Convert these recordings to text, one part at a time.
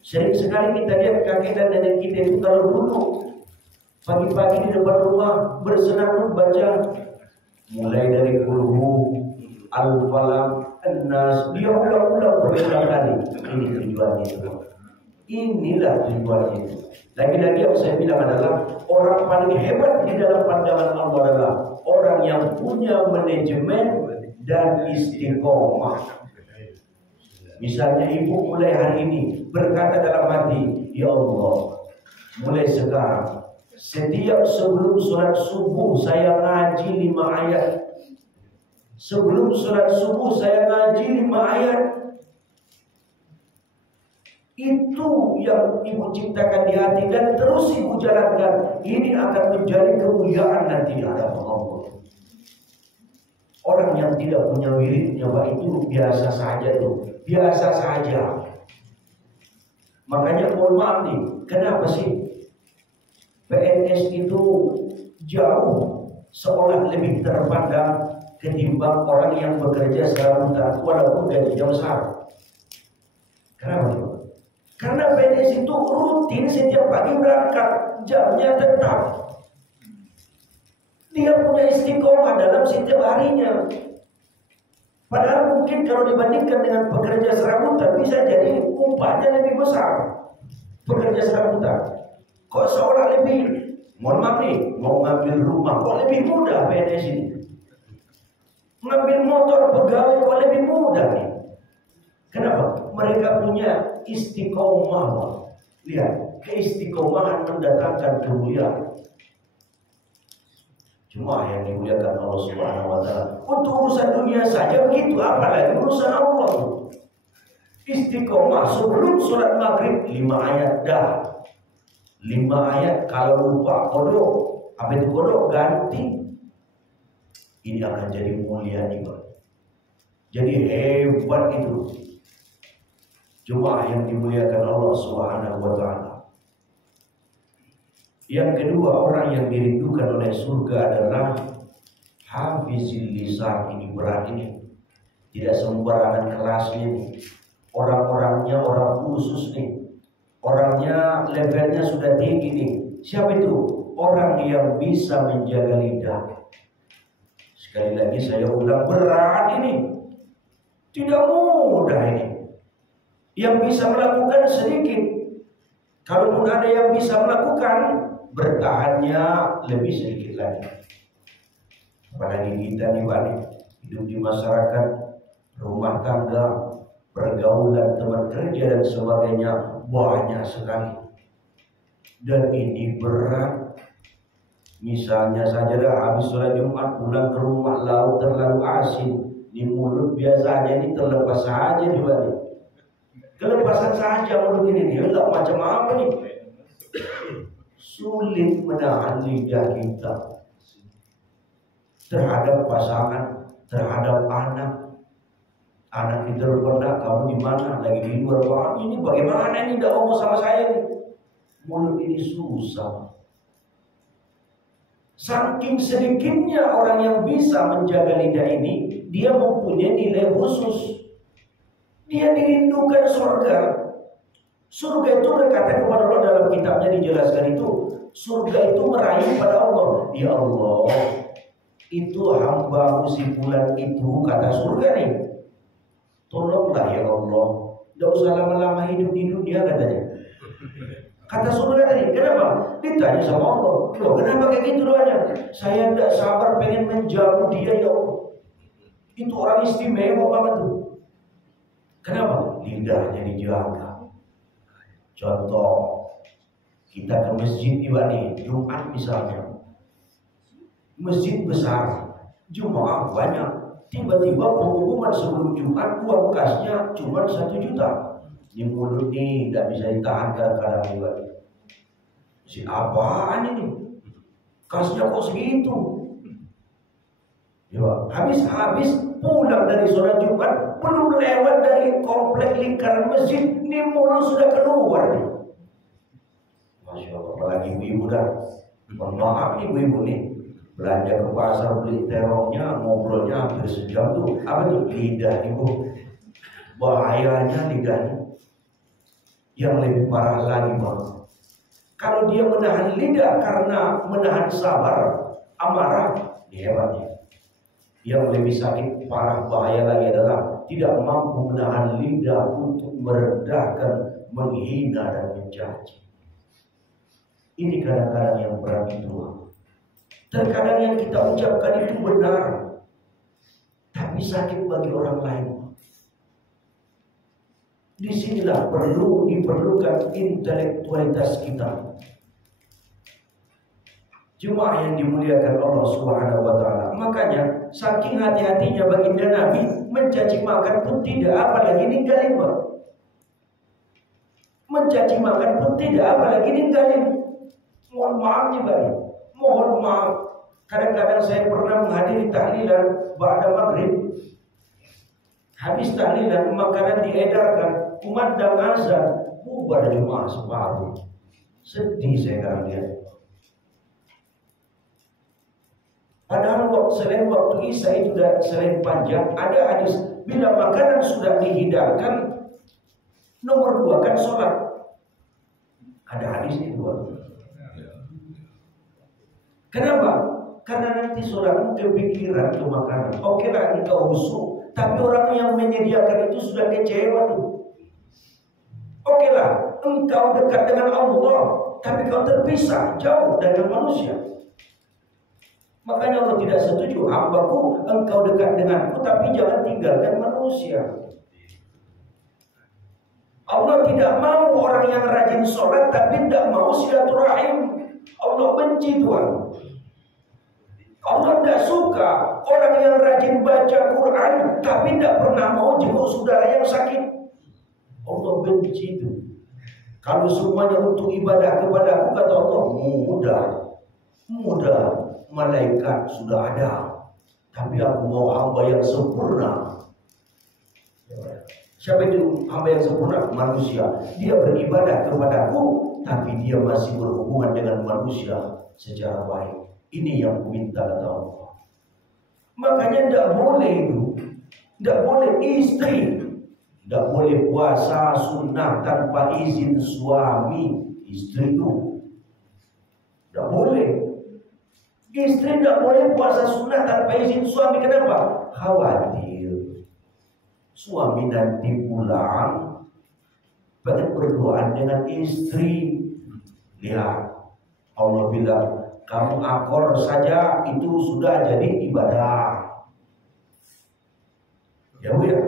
Sering sekali kita lihat kakek dan nenek kita itu kalau duduk pagi-pagi di depan rumah bersenandung baca mulai dari kulhu, al-falaq, an-nas, dia ulang-ulang berulang kali. Ini tujuannya itu. Inilah tujuannya itu. Lagi-lagi yang saya bilang adalah orang paling hebat di dalam pandangan Allah adalah orang yang punya manajemen dan istiqomah. Misalnya ibu mulai hari ini berkata dalam hati, ya Allah, mulai sekarang setiap sebelum sholat subuh saya ngaji 5 ayat. Sebelum sholat subuh saya ngaji 5 ayat. Itu yang ibu ciptakan di hati dan terus ibu jalankan. Ini akan menjadi kemuliaan nanti di hadapan Allah. Orang yang tidak punya wiridnya Pak, itu biasa saja tuh, biasa saja. Makanya mohon maaf nih, kenapa sih PNS itu jauh seolah lebih terpandang ketimbang orang yang bekerja serabutan walaupun gajinya besar? Kenapa sih? Karena PNS itu rutin setiap pagi berangkat, jamnya tetap. Dia punya istiqomah dalam setiap harinya. Padahal mungkin kalau dibandingkan dengan pekerja serabutan bisa jadi upahnya lebih besar. Pekerja serabutan kok seolah lebih, mohon maaf nih, mau ngambil rumah kok lebih mudah PNS ini. Ngambil motor pegawai kok lebih mudah nih. Kenapa? Mereka punya istiqomah. Lihat, keistiqomahan mendatangkan kemuliaan. Cuma yang dimuliakan Allah Subhanahu wa taala. Untuk urusan dunia saja begitu, apalagi urusan Allah. Istiqomah sebelum sholat maghrib 5 ayat dah. 5 ayat kalau lupa kodok, apa itu kodok ganti. Ini akan jadi mulia nih Pak. Jadi hebat itu. Cuma yang dimuliakan Allah Subhanahu wa taala. Yang kedua, orang yang dirindukan oleh surga adalah hafizil lisan. Ini berat ini. Tidak sembarangan kelasnya nih. Orang-orangnya orang khusus nih. Orangnya levelnya sudah tinggi nih. Siapa itu? Orang yang bisa menjaga lidah. Sekali lagi saya ulang, berat ini. Tidak mudah ini. Yang bisa melakukan sedikit. Kalaupun ada yang bisa melakukan, bertahannya lebih sedikit lagi. Apalagi kita nih Pak, hidup di masyarakat, rumah tangga, pergaulan, teman kerja dan sebagainya banyak sekali. Dan ini berat. Misalnya saja habis sholat Jumat pulang ke rumah, laut terlalu asin di mulut, biasanya ini terlepas saja di balik. Kelepasan saja mulut ini nih, enggak macam apa nih. Sulit menahan lidah kita terhadap pasangan, terhadap anak. Anak kita berkata, kamu di mana? Lagi di luar. Wah, ini bagaimana ini tidak ngomong sama saya nih? Mulut ini susah. Saking sedikitnya orang yang bisa menjaga lidah ini, dia mempunyai nilai khusus. Dia dirindukan surga. Surga itu berkata kepada Allah dalam kitabnya dijelaskan itu, surga itu meraih pada Allah. Ya Allah, itu hamba si fulan itu, kata surga nih, tolonglah ya Allah, tidak usah lama-lama hidup di dunia katanya. Kata surga tadi, kenapa? Ditanya sama Allah, loh kenapa kayak gitu doanya? Saya tidak sabar pengen menjamu dia ya Allah. Itu orang istimewa banget tuh. Kenapa? Lidahnya dijaga. Contoh, kita ke masjid nih, Jumat misalnya. Masjid besar, jemaah banyak. Tiba-tiba pengumuman sebelum Jumat, uang kasnya cuma 1 juta. Di mulut nih, tidak bisa ditahan kadang-kadang juga. Si apaan ini? Kasnya kok segitu? Ya, habis pulang dari sholat Jumat, belum lewat dari komplek lingkaran masjid, ini mulut sudah keluar nih. Masya Allah, apalagi ibu-ibu dah. Maaf nih ibu-ibu nih, belanja ke pasar beli terongnya, ngobrolnya hampir sejam tuh. Apa tuh? Lidah ibu. Bahayanya lidah. Yang lebih parah lagi bang, kalau dia menahan lidah karena menahan sabar, amarah, dia hebatnya. Yang lebih sakit, parah, bahaya lagi adalah tidak mampu menahan lidah untuk merendahkan, menghina dan mencaci. Ini kadang-kadang yang berat itu. Terkadang yang kita ucapkan itu benar, tapi sakit bagi orang lain. Disinilah diperlukan intelektualitas kita. Jemaah yang dimuliakan Allah Subhanahu wa taala. Makanya saking hati-hatinya baginda Nabi mencaci makan pun tidak, apalagi ninggalin. Mencaci makan pun tidak, apalagi ninggalin. Mohon maaf juga nih. Mohon maaf. Kadang-kadang saya pernah menghadiri tahlilan ba'da maghrib. Habis tahlilan makanan diedarkan, kumandang azan, bubar jemaah separuh. Sedih saya kadang lihat. Padahal selain waktu Isya itu selain panjang, ada hadis bila makanan sudah dihidangkan, nomor 2 kan sholat. Ada hadis itu. Kenapa? Karena nanti sholatmu kepikiran ke makanan. Oke lah engkau husu, tapi orang yang menyediakan itu sudah kecewa tuh. Oke lah engkau dekat dengan Allah, tapi kau terpisah jauh dari manusia. Makanya Allah tidak setuju, hambaku engkau dekat denganku tapi jangan tinggalkan manusia. Allah tidak mau orang yang rajin sholat tapi tidak mau silaturahim. Allah benci Tuhan. Allah tidak suka orang yang rajin baca Quran tapi tidak pernah mau jenguk saudara yang sakit. Allah benci itu. Kalau semuanya untuk ibadah kepada aku, kata Allah, mudah. Malaikat sudah ada, tapi aku mau hamba yang sempurna. Siapa itu hamba yang sempurna? Manusia. Dia beribadah kepadaku, tapi dia masih berhubungan dengan manusia secara baik. Ini yang kuminta, kata Allah. Makanya tidak boleh itu, tidak boleh istri, tidak boleh puasa sunnah tanpa izin suami istri itu, tidak boleh. Istri tidak boleh puasa sunnah tanpa izin suami. Kenapa? Khawatir suami nanti pulang pengen berduaan dengan istri. Lihat, Allah bilang kamu akor saja itu sudah jadi ibadah. Ya udah.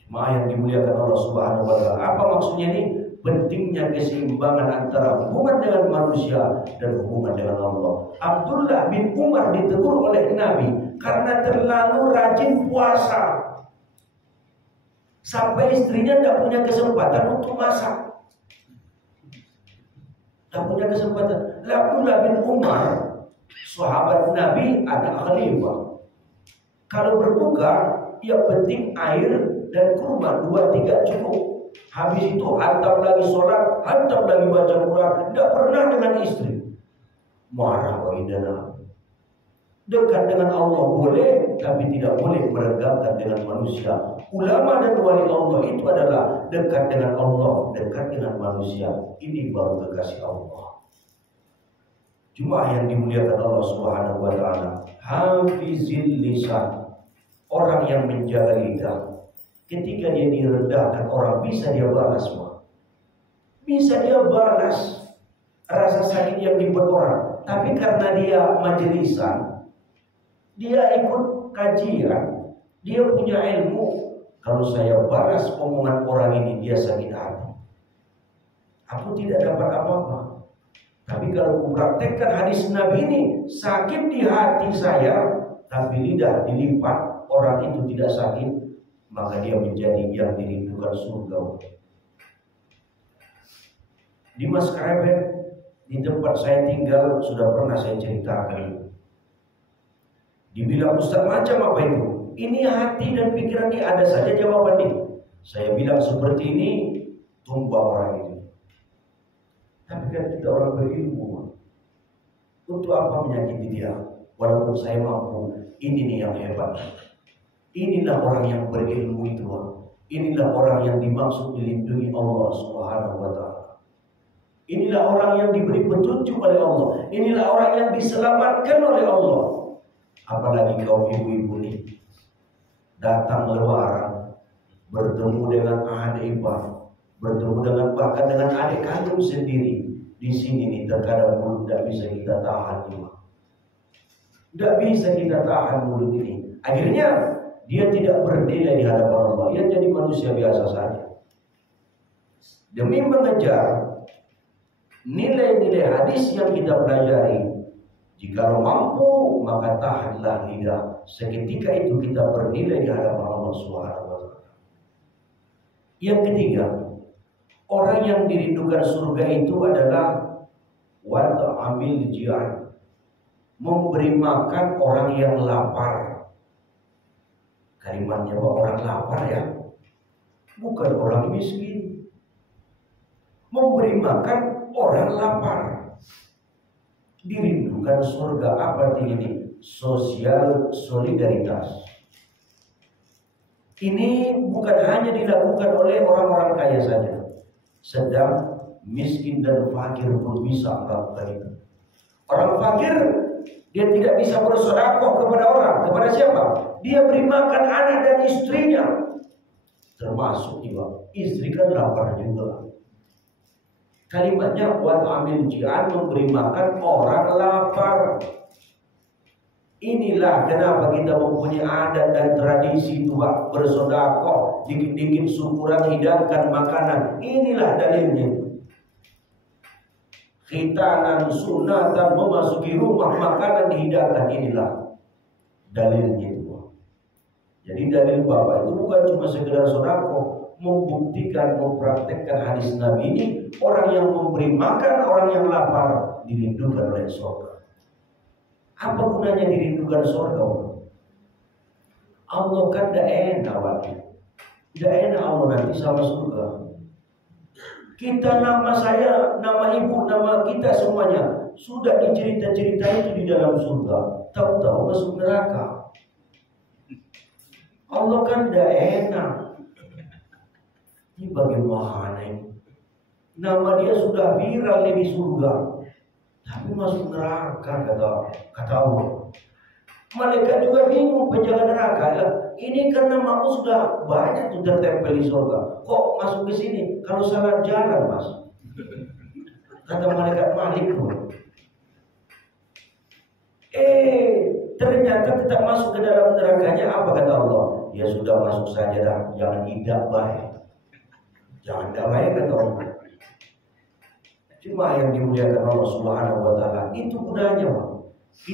Jemaah yang dimuliakan Allah Subhanahu wa taala. Apa maksudnya ini? Pentingnya keseimbangan antara hubungan dengan manusia dan hubungan dengan Allah. Abdullah bin Umar ditegur oleh Nabi karena terlalu rajin puasa, sampai istrinya tidak punya kesempatan untuk masak. Tidak punya kesempatan. Abdullah bin Umar, sahabat Nabi, anak khalifah. Kalau berbuka, yang penting air dan kurma 2-3 cukup. Habis itu hantam lagi sholat, hantam lagi baca Quran. Tidak pernah dengan istri. Marah baginda Nabi. Dekat dengan Allah boleh, tapi tidak boleh meregangkan dengan manusia. Ulama dan wali Allah itu adalah dekat dengan Allah, dekat dengan manusia. Ini baru kekasih Allah. Jemaah yang dimuliakan Allah Subhanahu wa taala. Hafizil lisan. Orang yang menjaga lidah. Ketika dia direndahkan orang, bisa dia balas, bisa dia balas rasa sakit yang dibuat orang. Tapi karena dia majelisan, dia ikut kajian, dia punya ilmu. Kalau saya balas omongan orang ini, dia sakit hati, aku tidak dapat apa-apa. Tapi kalau aku praktekkan hadis Nabi ini, sakit di hati saya, tapi lidah dilipat, orang itu tidak sakit, maka dia menjadi yang dirindukan surga. Di Mas Krebet, di tempat saya tinggal, sudah pernah saya ceritakan. Dibilang Ustaz, macam apa itu? Ini hati dan pikiran ini, ada saja jawabannya. Saya bilang seperti ini, tumbang orang ini. Tapi kan kita orang berilmu. Untuk apa menyakiti dia? Walaupun saya mampu, ini nih yang hebat. Inilah orang yang berilmu itu. Inilah orang yang dimaksud dilindungi Allah Subhanahu wa taala. Inilah orang yang diberi petunjuk oleh Allah. Inilah orang yang diselamatkan oleh Allah. Apalagi kaum ibu-ibu ini datang lebaran, bertemu dengan adik ipar, bertemu dengan bahkan dengan adik kandung sendiri. Di sini nih terkadang mulut tidak bisa kita tahan juga. Tidak bisa kita tahan mulut ini. Akhirnya dia tidak bernilai di hadapan Allah. Ia jadi manusia biasa saja. Demi mengejar nilai-nilai hadis yang kita pelajari, jika mampu maka tahanlah lidah. Seketika itu kita bernilai di hadapan Allah Subhanahu wa taala. Yang ketiga, orang yang dirindukan surga itu adalah wata amil jian, memberi makan orang yang lapar. Kalimatnya orang lapar ya, bukan orang miskin. Memberi makan orang lapar. Dirindukan surga, apa artinya ini? Sosial solidaritas. Ini bukan hanya dilakukan oleh orang-orang kaya saja. Sedang miskin dan fakir pun bisa melakukan itu. Orang fakir dia tidak bisa bersedekah kepada orang. Kepada siapa? Dia beri makan anak dan istrinya. Termasuk juga istri kan lapar juga. Kalimatnya wa amil ji'an, memberi makan orang lapar. Inilah kenapa kita mempunyai adat dan tradisi itu Pak, bersedekah, dikit-dikit syukuran, hidangkan makanan. Inilah dalilnya. Khitanan, sunatan, memasuki rumah, makanan dihidangkan, inilah dalilnya itu. Jadi dalil Bapak itu bukan cuma sekedar sedekah, membuktikan, mempraktekkan hadis Nabi ini. Orang yang memberi makan orang yang lapar dirindukan oleh surga. Apa gunanya dirindukan surga? Allah kan tidak enak waktu. Tidak enak Allah nanti sama surga. Kita, nama saya, nama ibu, nama kita semuanya sudah dicerita-cerita itu di dalam surga. Tahu-tahu masuk neraka. Allah kan tidak enak. Ini bagaimana ini? Nama dia sudah viral di surga, tapi masuk neraka, kata Allah. Malaikat juga bingung penjaga neraka. Ini kan namaku sudah banyak tuh tertempel di surga. Kok masuk ke sini? Kalau salah jalan mas, kata malaikat Malik pun. Ternyata tetap masuk ke dalam nerakanya. Apa kata Allah? Ya sudah masuk saja dah, jangan indah baik. Jangan damai kata Allah. Cuma yang dimuliakan Allah Subhanahu wa taala itu gunanya Pak.